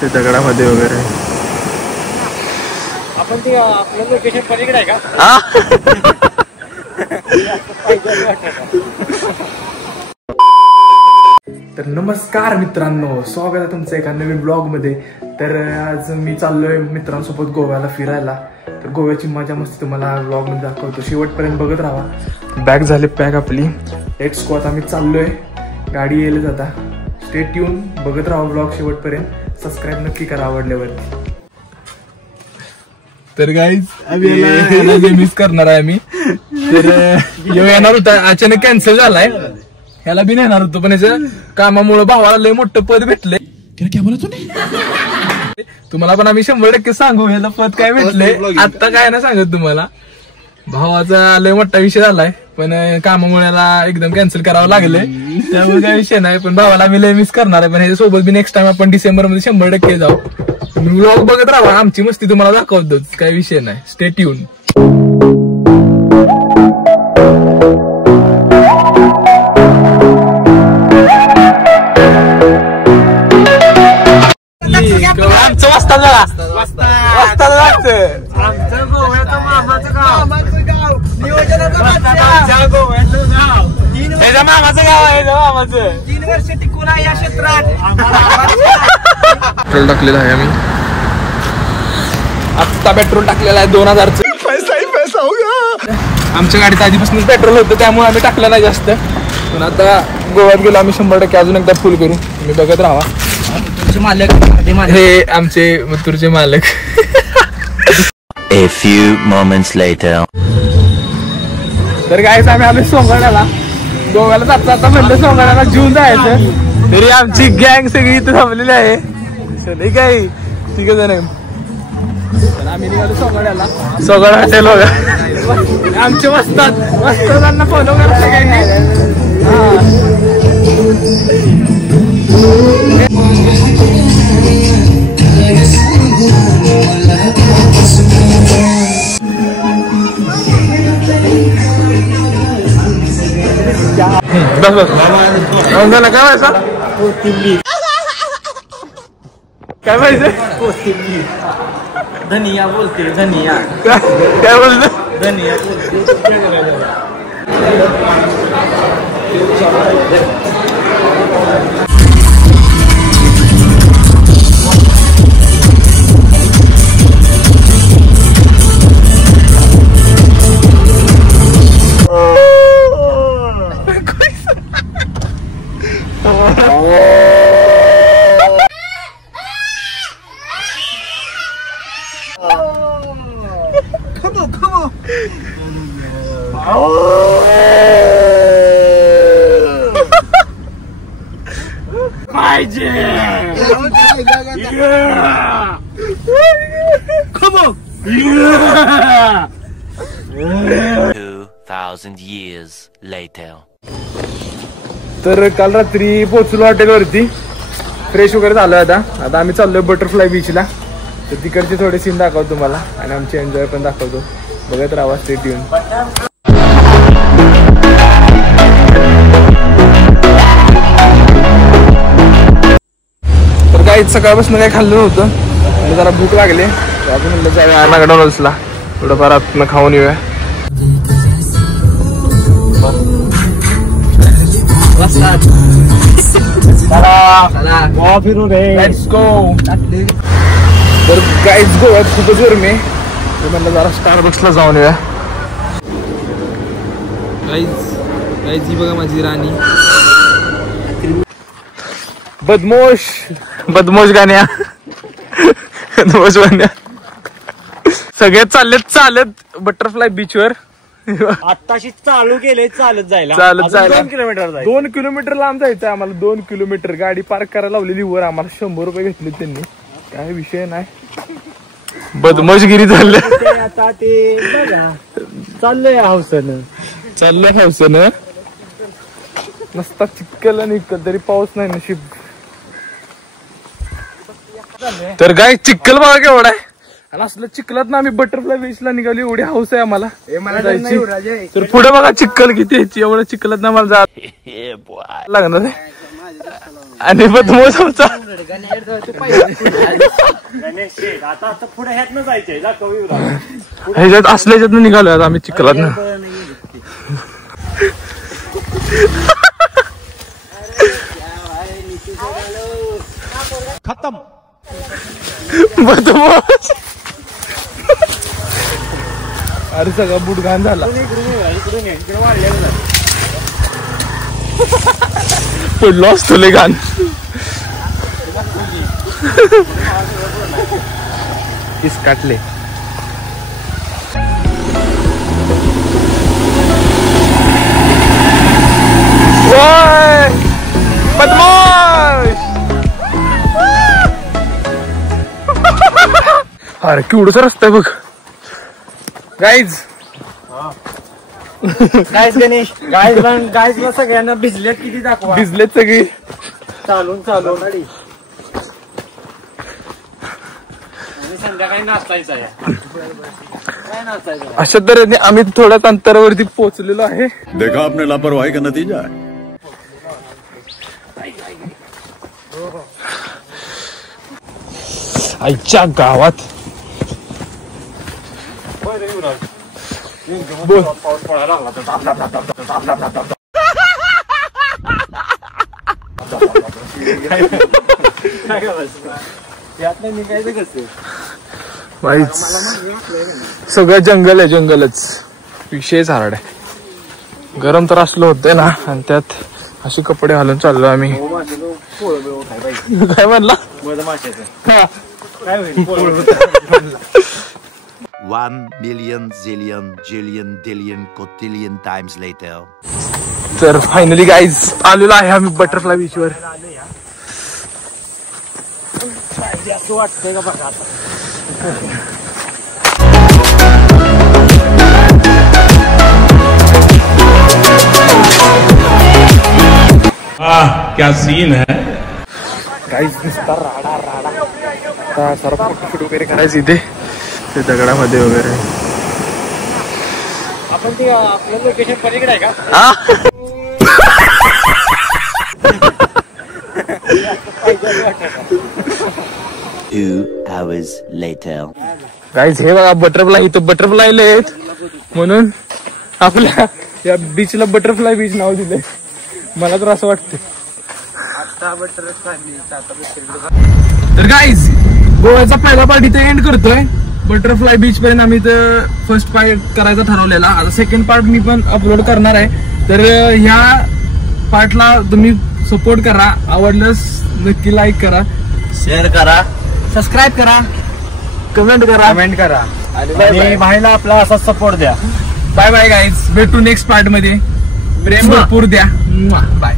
ते दगडामध्ये वगैरे आपण ते आपलं लोकेशन पलीकडे आहे का? तर नमस्कार मित्रांनो, स्वागत आहे तुमचं एका नवीन ब्लॉग मध्ये. तर आज मी चाललोय मित्रांसोबत गोव्याला फिरायला. तर गोव्याची मजा मस्ती तुम्हाला ब्लॉग मध्ये दाखवतो, शेवटपर्यंत बघत राहा. बॅग झाली पॅक आपली, लेट्स गो. आता मी चाललोय, गाडी येईल आता. स्टे ट्यून, बघत राहा ब्लॉग शेवटपर्यंत. सबस्क्राईब नक्की करा आवडल्यावरती. तर गाईज आम्ही मिस करणार आहे आम्ही. तर येणार होता, अचानक कॅन्सल झालाय. ह्याला बी नेणार होतो, पण याच्या कामामुळे भावाला लय मोठं पद भेटलंय. काय बोलत होते तुम्हाला, पण आम्ही 100% सांगू ह्याला पद काय भेटलंय. आता काय ना सांगत तुम्हाला, भावाचा लय मोठा विषय झालाय, पण कामामुळे याला एकदम कॅन्सल करावं लागलंय. त्यामुळे काय विषय नाही, पण भावाला आम्ही लय मिस करणार आहे. पण ह्याच्यासोबत बी नेक्स्ट टाइम आपण डिसेंबर मध्ये 100% जाऊ. तुम्ही व्लॉग बघत राहा, आमची मस्ती तुम्हाला दाखवतोच, काय विषय नाही. Stay tune. आमचं वाजता लागतं. आमचं गोव्याचं मामाचं गाव, त्याच्या मामाचं गाव आहे, मामाचं. 3 वर्ष टिकून आहे या क्षेत्रात. पेट्रोल टाकलेलं आहे आम्ही, आत्ता पेट्रोल टाकलेलं आहे 2000चं. पैसा हो गया. आमच्या गाडीत आधीपासूनच पेट्रोल होतं, त्यामुळे आम्ही टाकलं नाही जास्त. पण आता गोव्यात गेलो आम्ही 100% अजून एकदा फुल करू. तुम्ही बघत राहा. मालक हे आमचे मथुरचे मालक. A few moments later. तर काय आम्ही आम्ही सोंगड्याला, गोव्याला जाता म्हणलं सोंगड्याला जेवून जायचं. तरी आमची गँग सगळी इथं थांबलेली आहे. नाही काय ठीक आहे नाही. आम्ही निघालो सोंगड्याला. सोंगड हॉटेल बघा, आमचे वस्तादांना फॉलो करा सगळ्यांनी. बस बस झालं. काय व्हायचा काय पाहिजे? धनिया बोलते, धनिया काय बोलतो? धनिया बोलते. Come on. 2000 years later. तर काल रात्री पोहोचलो हॉटेलवरती, फ्रेश वगैरे झालं. आता आम्ही चाललोय बटरफ्लाय बीचला. तर तिकडचे थोडे सीन दाखवतो तुम्हाला आणि आमचे एन्जॉय पण दाखवतो. बघत राहा, स्टे ट्यून. तर काही सकाळपासून काही खाल्लं नव्हतं, मला जरा भूक लागली. अजून म्हणलं जाऊया मॅकडॉनल्ड्सला, थोडंफार आतनं खाऊन येऊया. Let's go. तर गाईज गोव्यात खूपच गरमी आहे, तर म्हणलं जरा स्टारबक्सला जाऊन येऊया. गाईज ही बघा माझी राणी. बदमोश गाण्या, बदमोश गाण्या. सगळे चालत बटरफ्लाय बीचवर. आत्ताशी चालू केले चालत जायला. 2 किलोमीटर 2 किलोमीटर लांब जायचं आम्हाला. 2 किलोमीटर गाडी पार्क करायला लावलेली वर. आम्हाला 100 रुपये घेतले त्यांनी, काय विषय नाही. बदमोशगिरी चाललं. आता ते चाललंय हौसनं. नसता चिक्कल निकल तरी पाऊस नाही नशीब. तर काय चिक्कल बघा केवढा आहे. आणि असलं चिखलात ना आम्ही बटरफ्लाय बीचला निघालो. एवढी हौस आहे आम्हाला जायची. तर पुढे बघा चिखल किती यायची. एवढं चिखलात ना मला जा लागणार आहे. आणि पद्मोत्सवचा आता पुढे ह्यातनं जायचंय ह्याच्यात असल्याच्यातनं निघालोय आता आम्ही चिखलात ना. खतम. अरे सगळा बूट घाण झाला. पडलो असतो लय घाण. किस काटले. अरे केवढंसा रस्ता आहे बघ गाईज. गाईज गणेश गाईजला सगळ्यांना भिजलेत किती दाखवा. भिजलेत सगळी चालून आणि संध्याकाळी नाचायचं आहे. काय नाचायचं. अशा तऱ्हेने आम्ही थोड्याच अंतरावरती पोहोचलेलो आहे. देखा आपने लापरवाही का नतीजा है. आईच्या गावात बोल. पाऊस पडायला लागला. यातनं निघायचं कसं. सगळं जंगल आहे. जंगलच विषयच हार्ड आहे. गरम तर असलं होतंय ना. आणि त्यात असे कपडे घालून चाललो आम्ही. काय म्हणला. माशाचं काय होईल. 1 million zillion jillion dillion cotillion times later. तर फायनली गाईज आलेलो आहे आम्ही बटरफ्लाय बीच वर. असं वाटतंय का बघा आता. क्या सीन है. गाईज नुसता राडा राडा. सारा फोटोशूट वगैरे करायचं इथे ते दगडामध्ये वगैरे. आपण ते आपलं लोकेशन पलीकडे आहे का. 2 hours later. गाईज हे बघा बटरफ्लाय. इथं बटरफ्लाय आहेत म्हणून आपल्या या बीचला बटरफ्लाय बीच नाव दिलंय. मला तर असं वाटतं. तर गाईज गोव्याचा पहिला पार्ट इथे एंड करतोय. बटरफ्लाय बीच पर्यंत आम्ही तर फर्स्ट पार्ट करायचा ठरवलेला. आता सेकंड पार्ट मी पण अपलोड करणार आहे. तर ह्या पार्टला तुम्ही सपोर्ट करा. आवडल्यास नक्की लाईक करा, शेअर करा, सबस्क्राईब करा, कमेंट करा आणि भाईला आपला असा सपोर्ट द्या. Bye bye guys. भेटू नेक्स्ट पार्ट मध्ये. प्रेम भरपूर द्या. बाय.